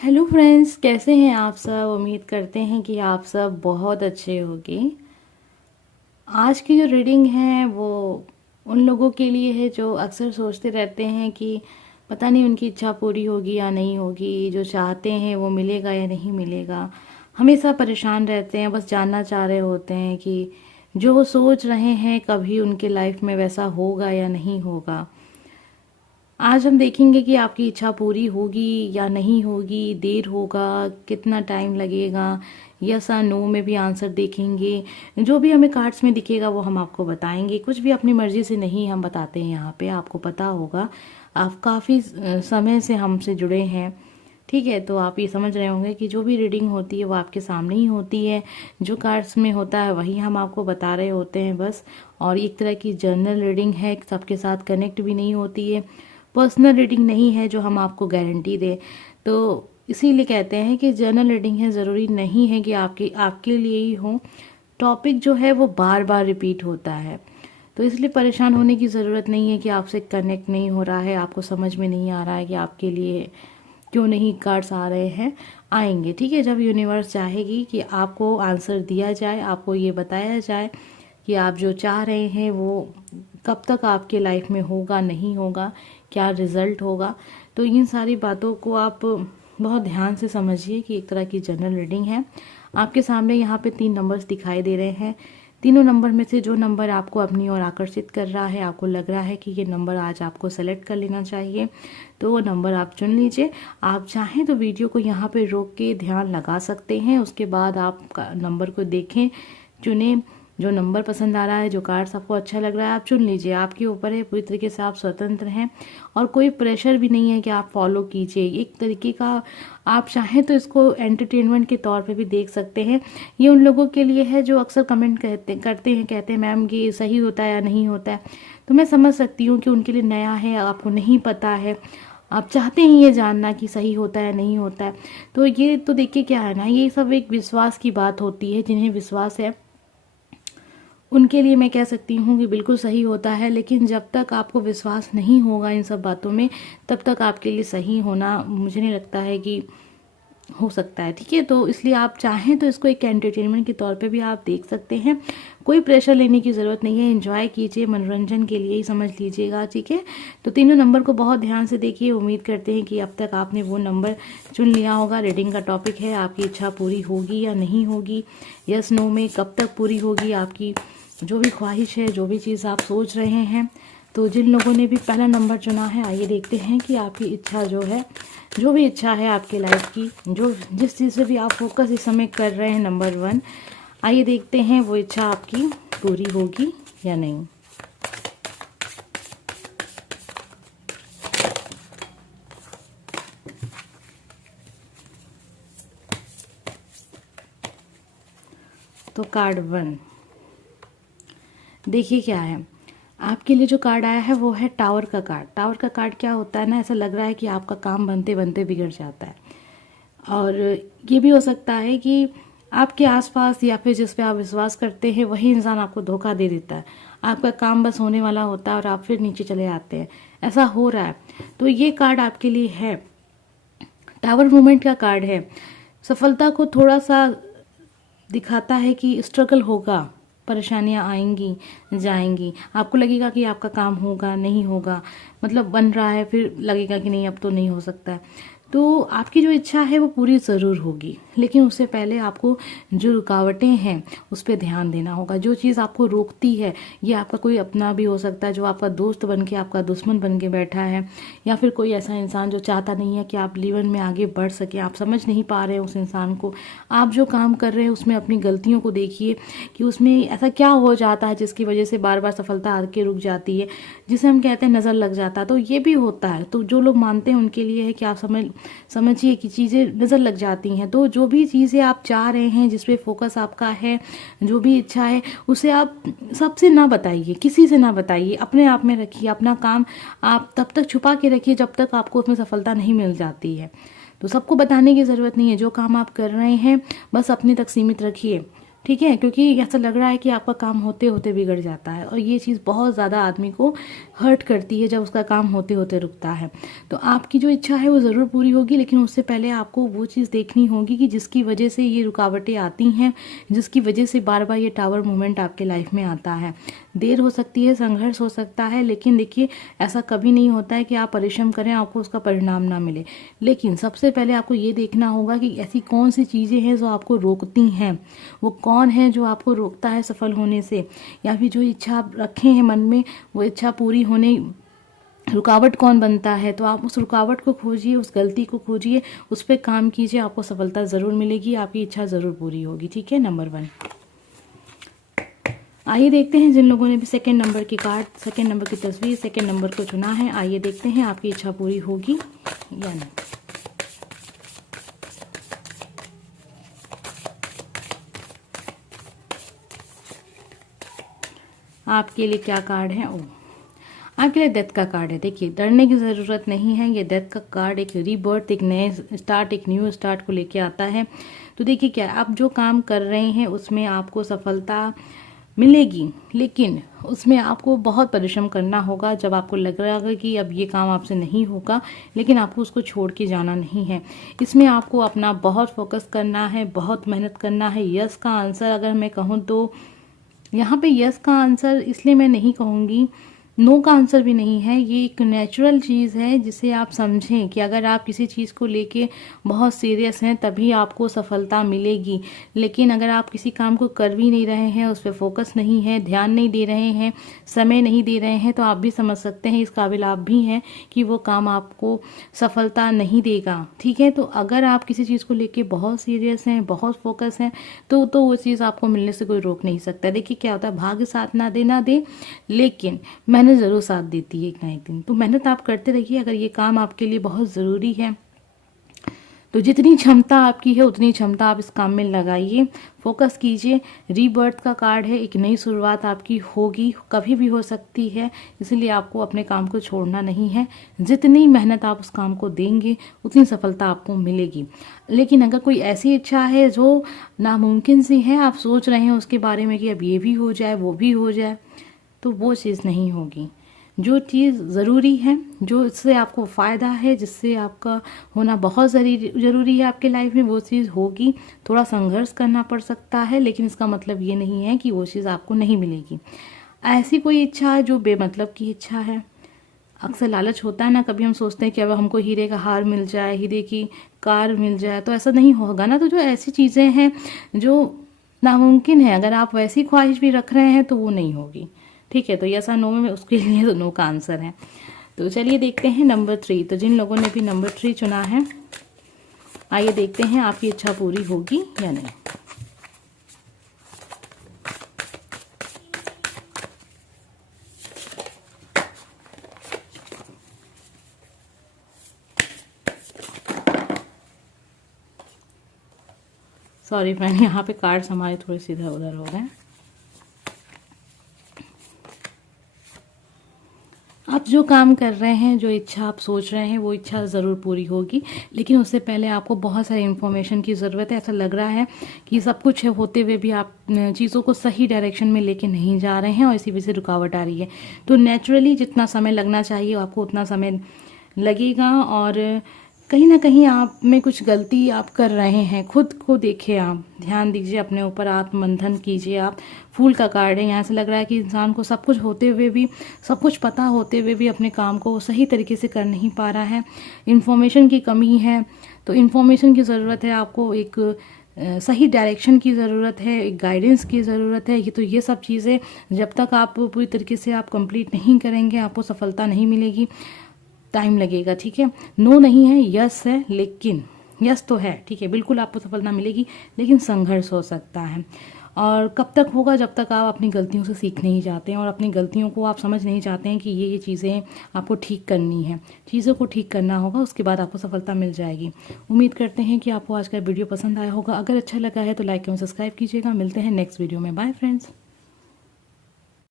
Hello friends, कैसे हैं आप सब। उम्मीद करते हैं कि आप सब बहुत अच्छे होंगे। आज की जो रीडिंग है वो उन लोगों के लिए है जो अक्सर सोचते रहते हैं कि पता नहीं उनकी इच्छा पूरी होगी या नहीं होगी, जो चाहते हैं वो मिलेगा या नहीं मिलेगा। हमेशा परेशान रहते हैं, बस जानना चाह रहे होते हैं कि जो वो सोच रहे हैं कभी उनके लाइफ में वैसा होगा या नहीं होगा। आज हम देखेंगे कि आपकी इच्छा पूरी होगी या नहीं होगी, देर होगा, कितना टाइम लगेगा। यस और नो में भी आंसर देखेंगे। जो भी हमें कार्ड्स में दिखेगा वो हम आपको बताएंगे। कुछ भी अपनी मर्जी से नहीं हम बताते हैं यहाँ पे, आपको पता होगा। आप काफ़ी समय से हमसे जुड़े हैं, ठीक है। तो आप ये समझ रहे होंगे कि जो भी रीडिंग होती है वो आपके सामने ही होती है। जो कार्ड्स में होता है वही हम आपको बता रहे होते हैं बस। और एक तरह की जनरल रीडिंग है, सबके साथ कनेक्ट भी नहीं होती है। पर्सनल रीडिंग नहीं है जो हम आपको गारंटी दे। तो इसीलिए कहते हैं कि जर्नल रीडिंग है, ज़रूरी नहीं है कि आपके लिए ही हो। टॉपिक जो है वो बार बार रिपीट होता है, तो इसलिए परेशान होने की ज़रूरत नहीं है कि आपसे कनेक्ट नहीं हो रहा है, आपको समझ में नहीं आ रहा है कि आपके लिए क्यों नहीं कार्ड्स आ रहे हैं। आएंगे, ठीक है। जब यूनिवर्स चाहेगी कि आपको आंसर दिया जाए, आपको ये बताया जाए कि आप जो चाह रहे हैं वो कब तक आपके लाइफ में होगा, नहीं होगा, क्या रिजल्ट होगा। तो इन सारी बातों को आप बहुत ध्यान से समझिए कि एक तरह की जनरल रीडिंग है। आपके सामने यहाँ पे 3 नंबर्स दिखाई दे रहे हैं। तीनों नंबर में से जो नंबर आपको अपनी ओर आकर्षित कर रहा है, आपको लग रहा है कि ये नंबर आज आपको सेलेक्ट कर लेना चाहिए, तो वो नंबर आप चुन लीजिए। आप चाहें तो वीडियो को यहाँ पे रोक के ध्यान लगा सकते हैं, उसके बाद आप नंबर को देखें, चुनें। जो नंबर पसंद आ रहा है, जो कार्ड्स आपको अच्छा लग रहा है, आप चुन लीजिए। आपके ऊपर है, पूरी तरीके से आप स्वतंत्र हैं और कोई प्रेशर भी नहीं है कि आप फॉलो कीजिए। एक तरीके का आप चाहें तो इसको एंटरटेनमेंट के तौर पे भी देख सकते हैं। ये उन लोगों के लिए है जो अक्सर कमेंट करते हैं, कहते हैं मैम ये सही होता है या नहीं होता है। तो मैं समझ सकती हूँ कि उनके लिए नया है, आपको नहीं पता है, आप चाहते हैं ये जानना कि सही होता है नहीं होता है। तो ये तो देखिए क्या है ना, ये सब एक विश्वास की बात होती है। जिन्हें विश्वास है उनके लिए मैं कह सकती हूँ कि बिल्कुल सही होता है, लेकिन जब तक आपको विश्वास नहीं होगा इन सब बातों में, तब तक आपके लिए सही होना मुझे नहीं लगता है कि हो सकता है, ठीक है। तो इसलिए आप चाहें तो इसको एक एंटरटेनमेंट के तौर पे भी आप देख सकते हैं। कोई प्रेशर लेने की ज़रूरत नहीं है, एंजॉय कीजिए, मनोरंजन के लिए ही समझ लीजिएगा, ठीक है। तो तीनों नंबर को बहुत ध्यान से देखिए। उम्मीद करते हैं कि अब तक आपने वो नंबर चुन लिया होगा। रीडिंग का टॉपिक है आपकी इच्छा पूरी होगी या नहीं होगी, यस नो में कब तक पूरी होगी आपकी जो भी ख्वाहिश है, जो भी चीज़ आप सोच रहे हैं। तो जिन लोगों ने भी पहला नंबर चुना है, आइए देखते हैं कि आपकी इच्छा जो है, जो भी इच्छा है आपकी लाइफ की, जो जिस चीज़ से भी आप फोकस इस समय कर रहे हैं, नंबर 1, आइए देखते हैं वो इच्छा आपकी पूरी होगी या नहीं। तो कार्ड 1 देखिए क्या है। आपके लिए जो कार्ड आया है वो है टावर का कार्ड। टावर का कार्ड क्या होता है ना, ऐसा लग रहा है कि आपका काम बनते बनते बिगड़ जाता है। और ये भी हो सकता है कि आपके आसपास या फिर जिस पे आप विश्वास करते हैं वही इंसान आपको धोखा दे देता है। आपका काम बस होने वाला होता है और आप फिर नीचे चले आते हैं, ऐसा हो रहा है। तो ये कार्ड आपके लिए है, टावर मूवमेंट का कार्ड है। सफलता को थोड़ा सा दिखाता है कि स्ट्रगल होगा, परेशानियां आएंगी जाएंगी, आपको लगेगा कि आपका काम होगा नहीं होगा, मतलब बन रहा है, फिर लगेगा कि नहीं अब तो नहीं हो सकता है। तो आपकी जो इच्छा है वो पूरी ज़रूर होगी, लेकिन उससे पहले आपको जो रुकावटें हैं उस पर ध्यान देना होगा। जो चीज़ आपको रोकती है, ये आपका कोई अपना भी हो सकता है जो आपका दोस्त बन के आपका दुश्मन बन के बैठा है, या फिर कोई ऐसा इंसान जो चाहता नहीं है कि आप जीवन में आगे बढ़ सके, आप समझ नहीं पा रहे हैं उस इंसान को। आप जो काम कर रहे हैं उसमें अपनी गलतियों को देखिए कि उसमें ऐसा क्या हो जाता है जिसकी वजह से बार बार सफलता आके रुक जाती है, जिसे हम कहते हैं नज़र लग जाता है। तो ये भी होता है। तो जो लोग मानते हैं उनके लिए है कि आप समझिए कि चीज़ें नज़र लग जाती हैं। तो जो भी चीज़ें आप चाह रहे हैं, जिस पे फोकस आपका है, जो भी इच्छा है, उसे आप सबसे ना बताइए, किसी से ना बताइए, अपने आप में रखिए। अपना काम आप तब तक छुपा के रखिए जब तक आपको उसमें सफलता नहीं मिल जाती है। तो सबको बताने की ज़रूरत नहीं है। जो काम आप कर रहे हैं बस अपने तक सीमित रखिए, ठीक है, क्योंकि ऐसा लग रहा है कि आपका काम होते होते बिगड़ जाता है और ये चीज़ बहुत ज़्यादा आदमी को हर्ट करती है जब उसका काम होते होते रुकता है। तो आपकी जो इच्छा है वो ज़रूर पूरी होगी, लेकिन उससे पहले आपको वो चीज़ देखनी होगी कि जिसकी वजह से ये रुकावटें आती हैं, जिसकी वजह से बार बार ये टावर मूवमेंट आपके लाइफ में आता है। देर हो सकती है, संघर्ष हो सकता है, लेकिन देखिए ऐसा कभी नहीं होता है कि आप परिश्रम करें आपको उसका परिणाम ना मिले। लेकिन सबसे पहले आपको ये देखना होगा कि ऐसी कौन सी चीज़ें हैं जो आपको रोकती हैं, वो कौन है जो आपको रोकता है सफल होने से, या फिर जो इच्छा आप रखे हैं मन में वो इच्छा पूरी होने रुकावट कौन बनता है। तो आप उस रुकावट को खोजिए, उस गलती को खोजिए, उस पर काम कीजिए, आपको सफलता ज़रूर मिलेगी, आपकी इच्छा ज़रूर पूरी होगी। ठीक है, नंबर 1। आइए देखते हैं जिन लोगों ने भी सेकंड नंबर की कार्ड, सेकंड नंबर की तस्वीर, सेकंड नंबर को चुना है, आइए देखते हैं आपकी इच्छा पूरी होगी या नहीं। आपके लिए क्या कार्ड है? ओ, आपके लिए डेथ का कार्ड है। देखिए डरने की ज़रूरत नहीं है, ये डेथ का कार्ड एक रीबर्थ, एक नए स्टार्ट, एक न्यू स्टार्ट को लेके आता है। तो देखिए क्या आप जो काम कर रहे हैं उसमें आपको सफलता मिलेगी, लेकिन उसमें आपको बहुत परिश्रम करना होगा। जब आपको लग रहा है कि अब ये काम आपसे नहीं होगा, लेकिन आपको उसको छोड़ के जाना नहीं है। इसमें आपको अपना बहुत फोकस करना है, बहुत मेहनत करना है। यस का आंसर अगर मैं कहूँ तो यहाँ पे यस का आंसर इसलिए मैं नहीं कहूँगी, नो का आंसर भी नहीं है। ये एक नेचुरल चीज़ है जिसे आप समझें कि अगर आप किसी चीज़ को लेके बहुत सीरियस हैं तभी आपको सफलता मिलेगी। लेकिन अगर आप किसी काम को कर भी नहीं रहे हैं, उस पर फोकस नहीं है, ध्यान नहीं दे रहे हैं, समय नहीं दे रहे हैं, तो आप भी समझ सकते हैं, इस काबिल आप भी हैं कि वो काम आपको सफलता नहीं देगा। ठीक है, तो अगर आप किसी चीज़ को लेके बहुत सीरियस हैं, बहुत फोकस हैं, तो वो चीज़ आपको मिलने से कोई रोक नहीं सकता। देखिए क्या होता है, भाग्य साथ ना दे, लेकिन मेहनत ज़रूर साथ देती है एक ना एक दिन। तो मेहनत आप करते रहिए। अगर ये काम आपके लिए बहुत ज़रूरी है तो जितनी क्षमता आपकी है उतनी क्षमता आप इस काम में लगाइए, फोकस कीजिए। रीबर्थ का कार्ड है, एक नई शुरुआत आपकी होगी, कभी भी हो सकती है, इसलिए आपको अपने काम को छोड़ना नहीं है। जितनी मेहनत आप उस काम को देंगे उतनी सफलता आपको मिलेगी। लेकिन अगर कोई ऐसी इच्छा है जो नामुमकिन सी है, आप सोच रहे हैं उसके बारे में कि अब ये भी हो जाए वो भी हो जाए, तो वो चीज़ नहीं होगी। जो चीज़ ज़रूरी है, जो इससे आपको फ़ायदा है, जिससे आपका होना बहुत ज़रूरी है आपके लाइफ में, वो चीज़ होगी। थोड़ा संघर्ष करना पड़ सकता है, लेकिन इसका मतलब ये नहीं है कि वो चीज़ आपको नहीं मिलेगी। ऐसी कोई इच्छा है जो बेमतलब की इच्छा है, अक्सर लालच होता है ना, कभी हम सोचते हैं कि अब हमको हीरे का हार मिल जाए, हीरे की कार मिल जाए, तो ऐसा नहीं होगा ना। तो जो ऐसी चीज़ें हैं जो नामुमकिन है, अगर आप वैसी ख्वाहिश भी रख रहे हैं तो वो नहीं होगी। ठीक है, तो यस और नो में उसके लिए तो नो का आंसर है। तो चलिए देखते हैं नंबर 3। तो जिन लोगों ने भी नंबर 3 चुना है, आइए देखते हैं आपकी इच्छा पूरी होगी या नहीं। सॉरी फ्रेंड, यहाँ पे कार्ड्स हमारे थोड़े से इधर उधर हो गए। आप जो काम कर रहे हैं, जो इच्छा आप सोच रहे हैं, वो इच्छा ज़रूर पूरी होगी, लेकिन उससे पहले आपको बहुत सारी इन्फॉर्मेशन की ज़रूरत है। ऐसा लग रहा है कि सब कुछ होते हुए भी आप चीज़ों को सही डायरेक्शन में लेके नहीं जा रहे हैं और इसी वजह से रुकावट आ रही है। तो नेचुरली जितना समय लगना चाहिए आपको उतना समय लगेगा, और कहीं ना कहीं आप में कुछ गलती आप कर रहे हैं। खुद को देखिए, आप ध्यान दीजिए अपने ऊपर, आत्ममंथन कीजिए। आप फूल का कार्ड है, यहाँ से लग रहा है कि इंसान को सब कुछ होते हुए भी, सब कुछ पता होते हुए भी अपने काम को सही तरीके से कर नहीं पा रहा है। इन्फॉर्मेशन की कमी है, तो इन्फॉर्मेशन की ज़रूरत है आपको, एक सही डायरेक्शन की ज़रूरत है, एक गाइडेंस की ज़रूरत है। तो ये सब चीज़ें जब तक आप पूरी तरीके से आप कंप्लीट नहीं करेंगे, आपको सफलता नहीं मिलेगी, टाइम लगेगा। ठीक है, नो नहीं है, यस है, लेकिन यस तो है, ठीक है, बिल्कुल आपको सफलता मिलेगी, लेकिन संघर्ष हो सकता है। और कब तक होगा? जब तक आप अपनी गलतियों से सीख नहीं जाते हैं और अपनी गलतियों को आप समझ नहीं चाहते हैं कि ये चीज़ें आपको ठीक करनी है। चीज़ों को ठीक करना होगा, उसके बाद आपको सफलता मिल जाएगी। उम्मीद करते हैं कि आपको आज का वीडियो पसंद आया होगा। अगर अच्छा लगा है तो लाइक एवं सब्सक्राइब कीजिएगा। मिलते हैं नेक्स्ट वीडियो में। Bye friends.